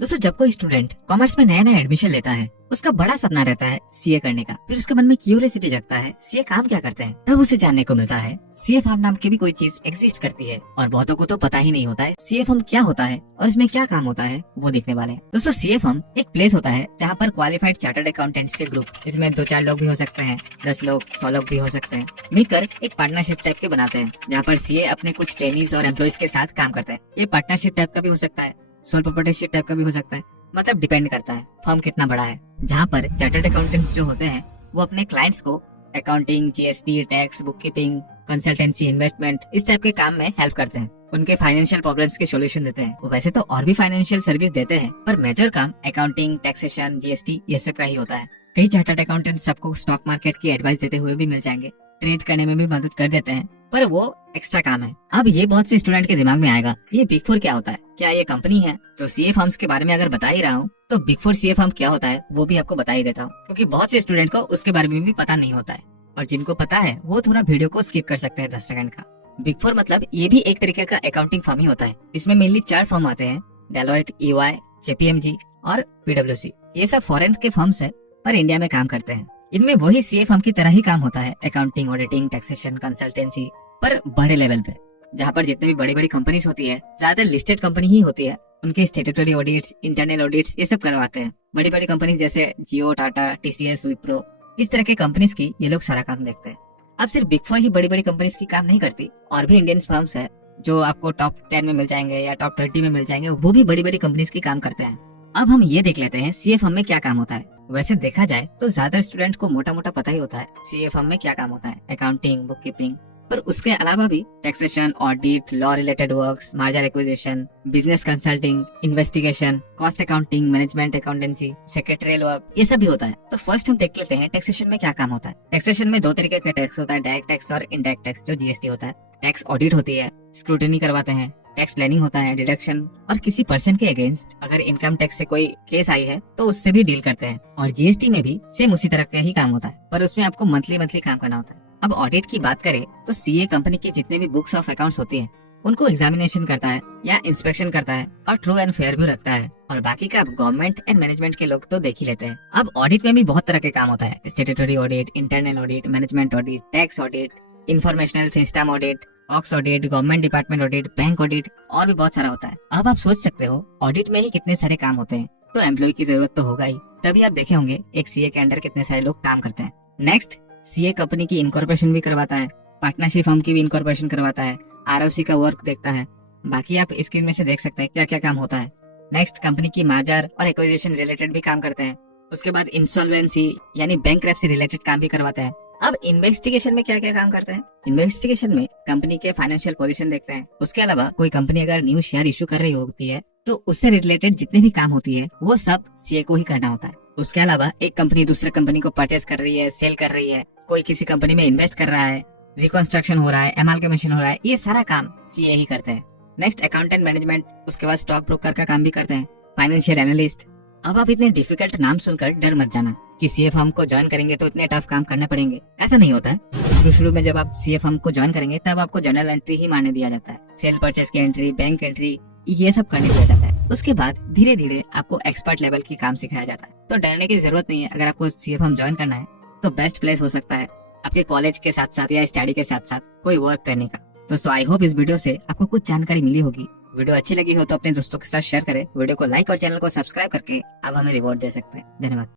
दोस्तों, जब कोई स्टूडेंट कॉमर्स में नया नया एडमिशन लेता है, उसका बड़ा सपना रहता है सीए करने का। फिर उसके मन में क्यूरियोसिटी जगता है, सीए काम क्या करते हैं। तब उसे जानने को मिलता है सीए फॉर्म नाम की भी कोई चीज एग्जिस्ट करती है, और बहुतों को तो पता ही नहीं होता है सीए फॉर्म क्या होता है और इसमें क्या काम होता है, वो देखने वाले हैं। दोस्तों, सीए फॉर्म एक प्लेस होता है जहाँ पर क्वालिफाइड चार्टर्ड अकाउंटेंट्स के ग्रुप, इसमें 2-4 लोग भी हो सकते हैं, 10 लोग, 100 लोग भी हो सकते हैं, मिलकर एक पार्टनरशिप टाइप के बनाते हैं, जहाँ पर सीए अपने कुछ ट्रेनीज और एम्प्लॉइज के साथ काम करते हैं। ये पार्टनरशिप टाइप का भी हो सकता है, सोल प्रोप्राइटरशिप टाइप का भी हो सकता है, मतलब डिपेंड करता है फर्म कितना बड़ा है। जहाँ पर चार्टर्ड अकाउंटेंट्स जो होते हैं वो अपने क्लाइंट्स को accounting, GST, tax, book keeping, consultancy, investment, इस टाइप के काम में हेल्प करते हैं, उनके फाइनेंशियल प्रॉब्लम्स के सॉल्यूशन देते हैं। वैसे तो और भी फाइनेंशियल सर्विस देते हैं, पर मेजर काम अकाउंटिंग, टैक्सेशन, जीएसटी ये सब का ही होता है। कई चार्टर्ड अकाउंटेंट सबको स्टॉक मार्केट की एडवाइस देते हुए भी मिल जाएंगे, ट्रेड करने में भी मदद कर देते हैं, पर वो एक्स्ट्रा काम है। अब ये बहुत से स्टूडेंट के दिमाग में आएगा, ये बिग फोर क्या होता है, क्या ये कंपनी है? तो सीए फर्म्स के बारे में अगर बता ही रहा हूँ तो बिग फोर सीए फर्म क्या होता है वो भी आपको बता ही देता हूँ, क्योंकि बहुत से स्टूडेंट को उसके बारे में भी पता नहीं होता है, और जिनको पता है वो थोड़ा वीडियो को स्किप कर सकते हैं 10 सेकंड का। बिग फोर मतलब ये भी एक तरीके का अकाउंटिंग फर्म ही होता है। इसमें मेनली 4 फर्म आते हैं, डेलोइट, EY, KPMG और PwC। ये सब फॉरेन के फर्म्स है, पर इंडिया में काम करते हैं। इनमें वही सीए फर्म की तरह ही काम होता है, अकाउंटिंग, ऑडिटिंग, टैक्सेशन, कंसल्टेंसी, पर बड़े लेवल पे। जहाँ पर जितनी भी बड़ी बड़ी कंपनीज होती है, ज्यादातर लिस्टेड कंपनी ही होती है, उनके स्टेट्यूटरी ऑडिट्स, इंटरनल ऑडिट्स ये सब करवाते हैं। बड़ी बड़ी कंपनी जैसे जियो, टाटा, TCS, विप्रो, इस तरह के कंपनीज की ये लोग सारा काम देखते हैं। अब सिर्फ बिग फोर ही बड़ी बड़ी कंपनीज की काम नहीं करती, और भी इंडियन फर्म्स है जो आपको टॉप 10 में मिल जाएंगे या टॉप 20 में मिल जाएंगे, वो भी बड़ी बड़ी कंपनीज की काम करते हैं। अब हम ये देख लेते हैं सीए फर्म में क्या काम होता है। वैसे देखा जाए तो ज्यादा स्टूडेंट को मोटा मोटा पता ही होता है सीए फर्म में क्या काम होता है, अकाउंटिंग, बुक कीपिंग, पर उसके अलावा भी taxation, audit, law related works, merger acquisition, business consulting, investigation, cost accounting, management accountancy, secretarial work, ये सब भी होता है। तो फर्स्ट हम देख लेते हैं टैक्सेशन में क्या काम होता है। टैक्सेशन में 2 तरीके का टैक्स होता है, डायरेक्ट टैक्स और इनडायरेक्ट टैक्स, जो जीएसटी होता है। टैक्स ऑडिट होती है, स्क्रूटनी करवाते हैं, टैक्स प्लानिंग होता है, डिडक्शन, और किसी पर्सन के अगेंस्ट अगर इनकम टैक्स से कोई केस आई है तो उससे भी डील करते हैं। और जीएसटी में भी सेम उसी तरह का ही काम होता है, पर उसमें आपको मंथली काम करना होता है। अब ऑडिट की बात करें तो सीए कंपनी की जितने भी बुक्स ऑफ अकाउंट्स होती है उनको एग्जामिनेशन करता है या इंस्पेक्शन करता है, और ट्रू एंड फेयर भी रखता है, और बाकी का गवर्नमेंट एंड मैनेजमेंट के लोग तो देख ही लेते हैं। अब ऑडिट में भी बहुत तरह के काम होता है, statutory audit, internal audit, management audit, tax audit, informational system audit, ox audit, government department audit, bank audit, और भी बहुत सारा होता है। अब आप सोच सकते हो ऑडिट में ही कितने सारे काम होते हैं, तो एम्प्लॉय की जरूरत तो होगा ही, तभी आप देखे होंगे एक सीए के अंडर कितने सारे लोग काम करते हैं। नेक्स्ट, सीए कंपनी की इनकॉर्पोरेशन भी करवाता है, पार्टनरशिप फर्म की भी इनकॉर्पोरेशन करवाता है, ROC का वर्क देखता है। बाकी आप स्क्रीन में से देख सकते हैं क्या क्या काम होता है। नेक्स्ट, कंपनी की मर्जर और एक्विजिशन रिलेटेड भी काम करते हैं। उसके बाद इंसॉल्वेंसी यानी बैंकरप्सी रिलेटेड काम भी करवाते हैं। अब इन्वेस्टिगेशन में क्या क्या काम करते हैं? इन्वेस्टिगेशन में कंपनी के फाइनेंशियल पोजीशन देखते हैं। उसके अलावा कोई कंपनी अगर न्यू शेयर इशू कर रही होती है तो उससे रिलेटेड जितने भी काम होती है वो सब सीए को ही करना होता है। उसके अलावा एक कंपनी दूसरे कंपनी को परचेज कर रही है, सेल कर रही है, कोई किसी कंपनी में इन्वेस्ट कर रहा है, रिकंस्ट्रक्शन हो रहा है, एमाल्गमेशन हो रहा है, ये सारा काम सीए ही करते हैं। नेक्स्ट, अकाउंटेंट मैनेजमेंट, उसके बाद स्टॉक ब्रोकर का काम भी करते हैं, फाइनेंशियल एनालिस्ट। अब आप इतने डिफिकल्ट नाम सुनकर डर मत जाना कि सीए फर्म को ज्वाइन करेंगे तो इतने टफ काम करने पड़ेंगे, ऐसा नहीं होता है। शुरू में जब आप सीए फर्म को ज्वाइन करेंगे तब आपको जनरल एंट्री ही मारने दिया जाता है, सेल परचेज की एंट्री, बैंक एंट्री, ये सब करने दिया जाता है। उसके बाद धीरे धीरे आपको एक्सपर्ट लेवल की काम सिखाया जाता है। तो डरने की जरूरत नहीं है। अगर आपको सीए फर्म ज्वाइन करना है तो बेस्ट प्लेस हो सकता है आपके कॉलेज के साथ साथ या स्टडी के साथ साथ कोई वर्क करने का। दोस्तों, आई होप इस वीडियो से आपको कुछ जानकारी मिली होगी। वीडियो अच्छी लगी हो तो अपने दोस्तों के साथ शेयर करें, वीडियो को लाइक और चैनल को सब्सक्राइब करके आप हमें रिवॉर्ड दे सकते हैं। धन्यवाद।